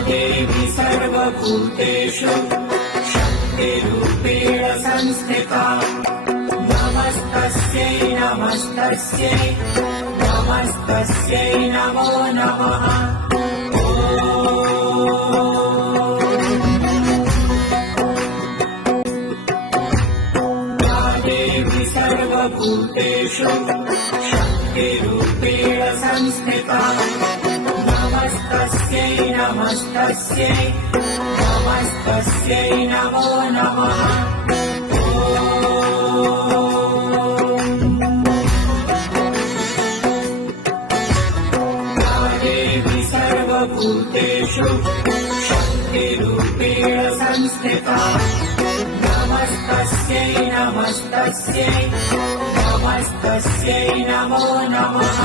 देवी सर्वभूतेषु शक्तिरूपेण संस्थिता नमस्तस्यै नमस्तस्यै नमस्तस्यै नमो नमः। देवी सर्वभूतेषु शक्तिरूपेण संस्थिता नमस्तस्यै नमस्तस्यै नमस्तस्यै नमो नमः। देवी सर्वभूतेषु शक्तिरूपेण संस्थिता नमस्तस्यै नमस्तस्यै नमस्तस्यै नमो नमः।